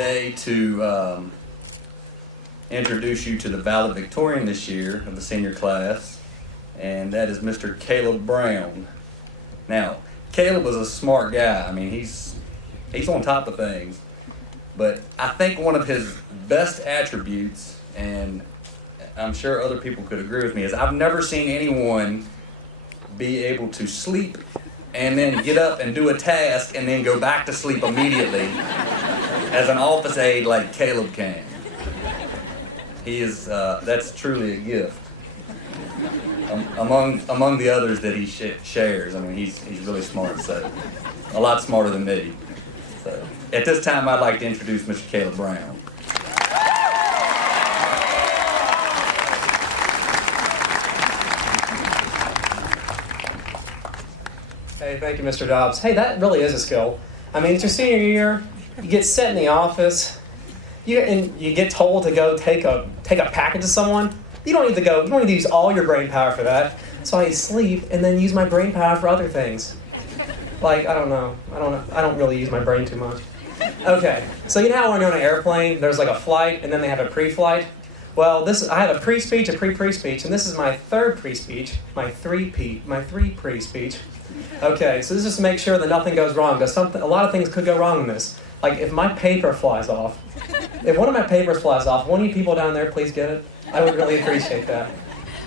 today to introduce you to the valedictorian this year of the senior class, and that is Mr. Caleb Brown. Now, Caleb was a smart guy. I mean, he's on top of things, but I think one of his best attributes, and I'm sure other people could agree with me, is I've never seen anyone be able to sleep and then get up and do a task and then go back to sleep immediately as an office aide like Caleb can. He is, that's truly a gift. Among the others that he shares, I mean, he's really smart, so a lot smarter than me. So at this time, I'd like to introduce Mr. Caleb Brown. Hey, thank you, Mr. Dobbs. Hey, that really is a skill. I mean, it's your senior year. You get set in the office. You get told to go take a package to someone. You don't need to go. You don't need to use all your brain power for that. So I sleep and then use my brain power for other things. Like, I don't know. I don't really use my brain too much. Okay. So you know how when you're on an airplane, there's like a flight and then they have a pre-flight? Well, I have a pre-speech, a pre-pre-speech, and this is my third pre-speech, my three pre-speech. Okay, so this is to make sure that nothing goes wrong, because a lot of things could go wrong in this. Like if my paper flies off, if one of my papers flies off, one of you people down there, please get it. I would really appreciate that.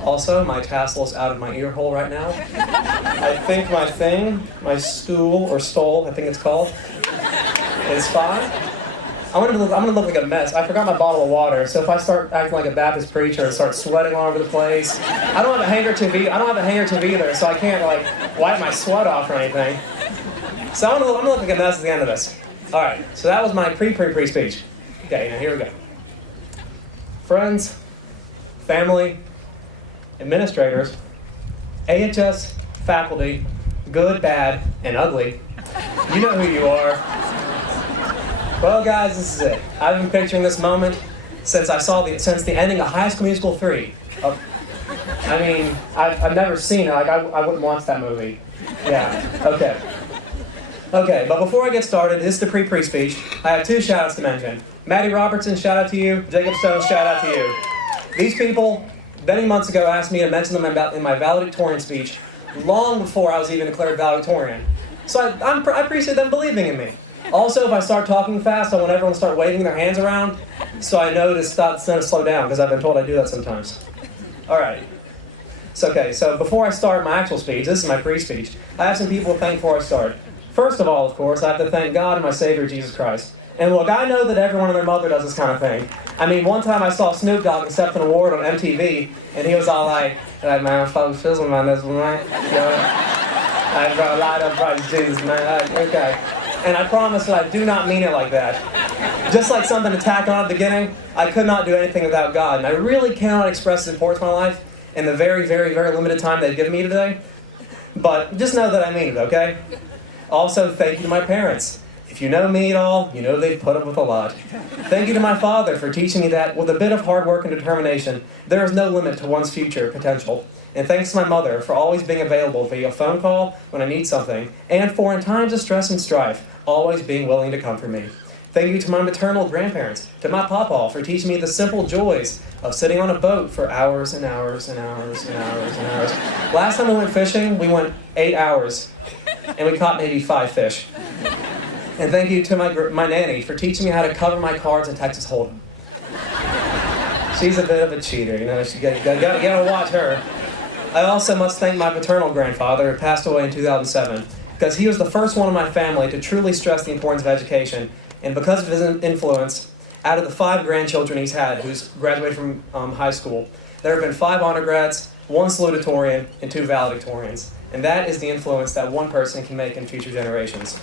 Also, my tassel is out of my ear hole right now. I think my stool or stole, I think it's called, is fine. I'm gonna look like a mess. I forgot my bottle of water, so if I start acting like a Baptist preacher and start sweating all over the place, I don't have a handkerchief either, so I can't like wipe my sweat off or anything. So I'm gonna look like a mess at the end of this. All right, so that was my pre-speech. Okay, now here we go. Friends, family, administrators, AHS faculty, good, bad, and ugly. You know who you are. Well, guys, this is it. I've been picturing this moment since the ending of High School Musical 3. I mean, I've never seen it. Like, I wouldn't watch that movie. Yeah. Okay. Okay, but before I get started, this is the pre speech. I have two shout-outs to mention. Maddie Robertson, shout out to you. Jacob Stone, shout out to you. These people, many months ago, asked me to mention them in my valedictorian speech, long before I was even declared valedictorian. So I appreciate them believing in me. Also, if I start talking fast, I want everyone to start waving their hands around, so I know to slow down, because I've been told I do that sometimes. All right. So before I start my actual speech, this is my pre-speech, I have some people to thank before I start. First of all, of course, I have to thank God and my Savior, Jesus Christ. And look, I know that everyone and their mother does this kind of thing. I mean, one time I saw Snoop Dogg accept an award on MTV, and he was all like, man, folks, fizzle, man, this one, right? You know, I brought a lot of praise Jesus, man. Okay. And I promise that I do not mean it like that. Just like something to tack on at the beginning, I could not do anything without God. And I really cannot express His importance in my life in the very, very, very limited time they've given me today. But just know that I mean it, okay? Also, thank you to my parents. If you know me at all, you know they've put up with a lot. Thank you to my father for teaching me that with a bit of hard work and determination, there is no limit to one's future potential. And thanks to my mother for always being available via phone call when I need something, and for in times of stress and strife, always being willing to comfort me. Thank you to my maternal grandparents, to my pawpaw for teaching me the simple joys of sitting on a boat for hours and hours and hours and hours and hours. Last time we went fishing, we went 8 hours, and we caught maybe 5 fish. And thank you to my nanny for teaching me how to cover my cards in Texas Hold'em. She's a bit of a cheater, you know. You gotta watch her. I also must thank my paternal grandfather, who passed away in 2007, because he was the first one in my family to truly stress the importance of education. And because of his influence, out of the 5 grandchildren he's had who's graduated from high school, there have been 5 honor grads, 1 salutatorian, and 2 valedictorians. And that is the influence that one person can make in future generations.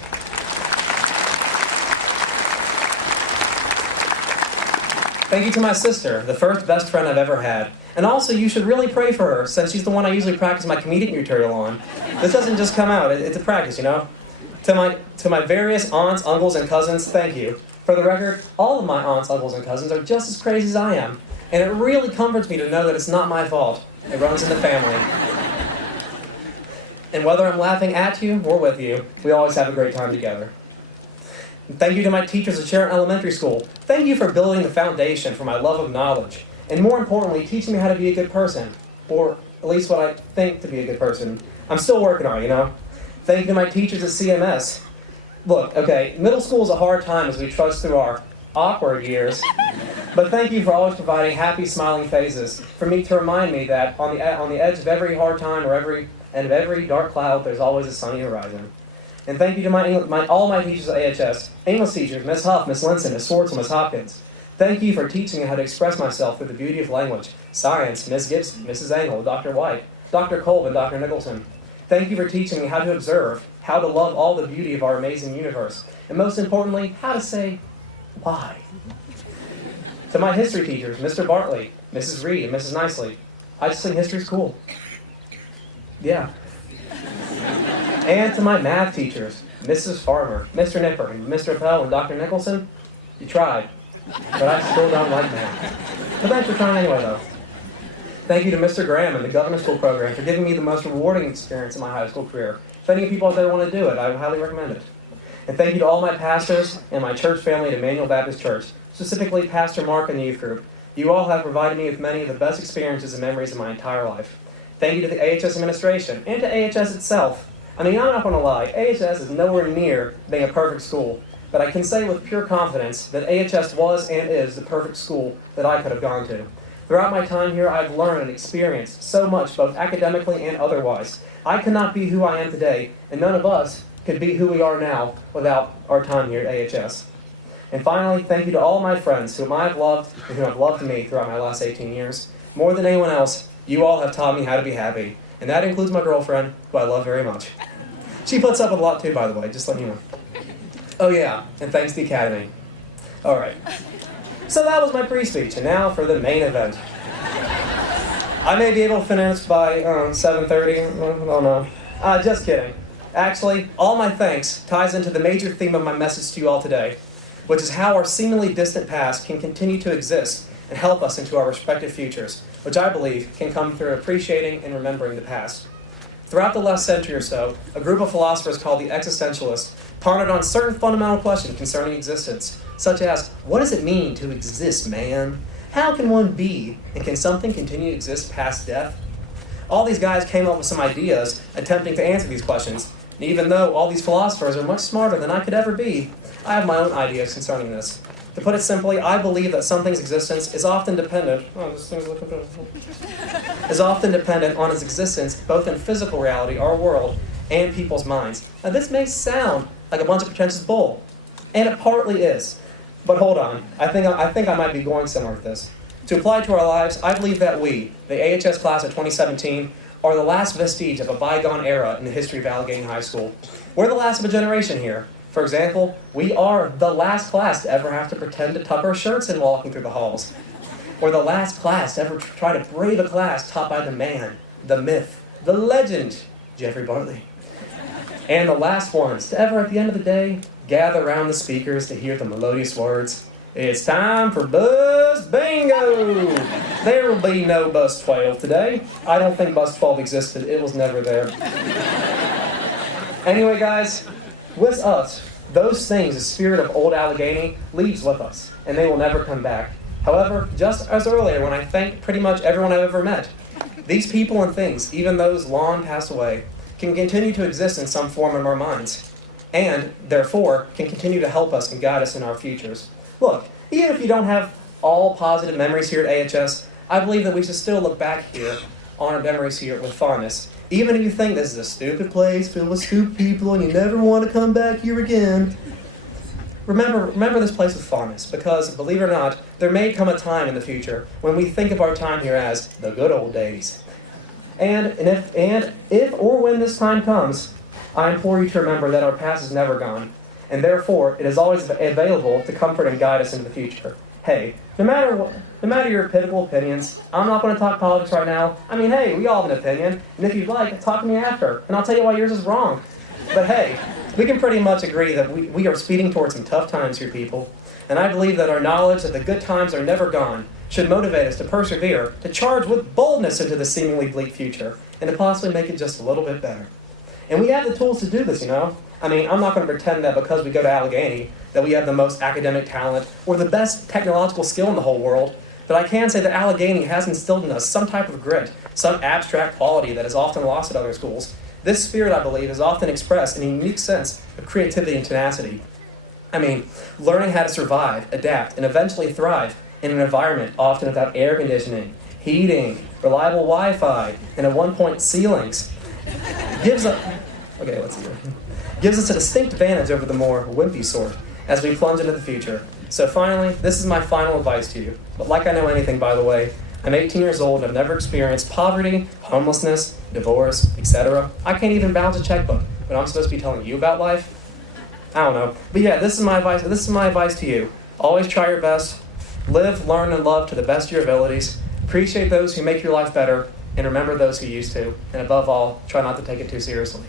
Thank you to my sister, the first best friend I've ever had. And also, you should really pray for her, since she's the one I usually practice my comedic material on. This doesn't just come out, it's a practice, you know? To my various aunts, uncles, and cousins, thank you. For the record, all of my aunts, uncles, and cousins are just as crazy as I am. And it really comforts me to know that it's not my fault. It runs in the family. And whether I'm laughing at you or with you, we always have a great time together. And thank you to my teachers at Sharon Elementary School. Thank you for building the foundation for my love of knowledge. And more importantly, teaching me how to be a good person. Or at least what I think to be a good person. I'm still working on it, you know. Thank you to my teachers at CMS. Look, okay, middle school is a hard time as we trudge through our awkward years. But thank you for always providing happy, smiling faces for me to remind me that on the edge of every hard time or every dark cloud, there's always a sunny horizon. And thank you to all my teachers at AHS, English teachers, Miss Huff, Miss Linson, Miss Swartz, and Miss Hopkins. Thank you for teaching me how to express myself through the beauty of language. Science, Miss Gibson, Mrs. Engel, Dr. White, Dr. Kolb, Dr. Nicholson. Thank you for teaching me how to observe, how to love all the beauty of our amazing universe, and most importantly, how to say why. To my history teachers, Mr. Bartley, Mrs. Reed, and Mrs. Nicely, I just think history's cool. Yeah. And to my math teachers, Mrs. Farmer, Mr. Nipper, and Mr. Appel, and Dr. Nicholson, you tried, but I still don't like math. But thanks for trying anyway, though. Thank you to Mr. Graham and the Governor School program for giving me the most rewarding experience in my high school career. If any people out there want to do it, I would highly recommend it. And thank you to all my pastors and my church family at Emmanuel Baptist Church, specifically Pastor Mark and the youth group. You all have provided me with many of the best experiences and memories of my entire life. Thank you to the AHS administration and to AHS itself. I mean, I'm not going to lie, AHS is nowhere near being a perfect school, but I can say with pure confidence that AHS was and is the perfect school that I could have gone to. Throughout my time here, I've learned and experienced so much, both academically and otherwise. I could not be who I am today, and none of us could be who we are now without our time here at AHS. And finally, thank you to all my friends whom I have loved and who have loved me throughout my last 18 years. More than anyone else, you all have taught me how to be happy. And that includes my girlfriend, who I love very much. She puts up with a lot too, by the way, just letting you know. Oh yeah, and thanks to the Academy. All right. So that was my pre-speech, and now for the main event. I may be able to finish by 7:30. I don't know. Just kidding. Actually, all my thanks ties into the major theme of my message to you all today, which is how our seemingly distant past can continue to exist and help us into our respective futures, which I believe can come through appreciating and remembering the past. Throughout the last century or so, a group of philosophers called the existentialists pondered on certain fundamental questions concerning existence, such as, what does it mean to exist, man? How can one be, and can something continue to exist past death? All these guys came up with some ideas attempting to answer these questions, and even though all these philosophers are much smarter than I could ever be, I have my own ideas concerning this. To put it simply, I believe that something's existence is often dependent on its existence both in physical reality, our world, and people's minds. Now this may sound like a bunch of pretentious bull, and it partly is. But hold on, I think I might be going somewhere with this. To apply to our lives, I believe that we, the AHS class of 2017, are the last vestige of a bygone era in the history of Alleghany High School. We're the last of a generation here. For example, we are the last class to ever have to pretend to tuck our shirts in walking through the halls. We're the last class to ever try to brave a class taught by the man, the myth, the legend, Jeffrey Bartley. And the last ones to ever, at the end of the day, gather around the speakers to hear the melodious words, "It's time for Bus Bingo!" There will be no Bus 12 today. I don't think Bus 12 existed. It was never there. Anyway, guys, with us, those things, the spirit of old Alleghany, leaves with us, and they will never come back. However, just as earlier when I thanked pretty much everyone I've ever met, these people and things, even those long passed away, can continue to exist in some form in our minds, and, therefore, can continue to help us and guide us in our futures. Look, even if you don't have all positive memories here at AHS, I believe that we should still look back here on our memories here with fondness. Even if you think this is a stupid place filled with stupid people and you never want to come back here again, remember this place with fondness, because, believe it or not, there may come a time in the future when we think of our time here as the good old days. And if or when this time comes, I implore you to remember that our past is never gone, and therefore it is always available to comfort and guide us into the future. Hey, no matter your pitiful opinions, I'm not going to talk politics right now. I mean, hey, we all have an opinion, and if you'd like, talk to me after, and I'll tell you why yours is wrong. But hey, we can pretty much agree that we are speeding towards some tough times here, people, and I believe that our knowledge that the good times are never gone should motivate us to persevere, to charge with boldness into the seemingly bleak future, and to possibly make it just a little bit better. And we have the tools to do this, you know. I mean, I'm not going to pretend that because we go to Alleghany that we have the most academic talent or the best technological skill in the whole world, but I can say that Alleghany has instilled in us some type of grit, some abstract quality that is often lost at other schools. This spirit, I believe, is often expressed in a unique sense of creativity and tenacity. I mean, learning how to survive, adapt, and eventually thrive in an environment often without air conditioning, heating, reliable Wi-Fi, and at one point ceilings gives us a distinct advantage over the more wimpy sort as we plunge into the future. So finally, this is my final advice to you. But like I know anything, by the way, I'm 18 years old and I've never experienced poverty, homelessness, divorce, etc. I can't even balance a checkbook, but I'm supposed to be telling you about life? I don't know. But yeah, this is my advice. This is my advice to you. Always try your best. Live, learn, and love to the best of your abilities. Appreciate those who make your life better, and remember those who used to. And above all, try not to take it too seriously.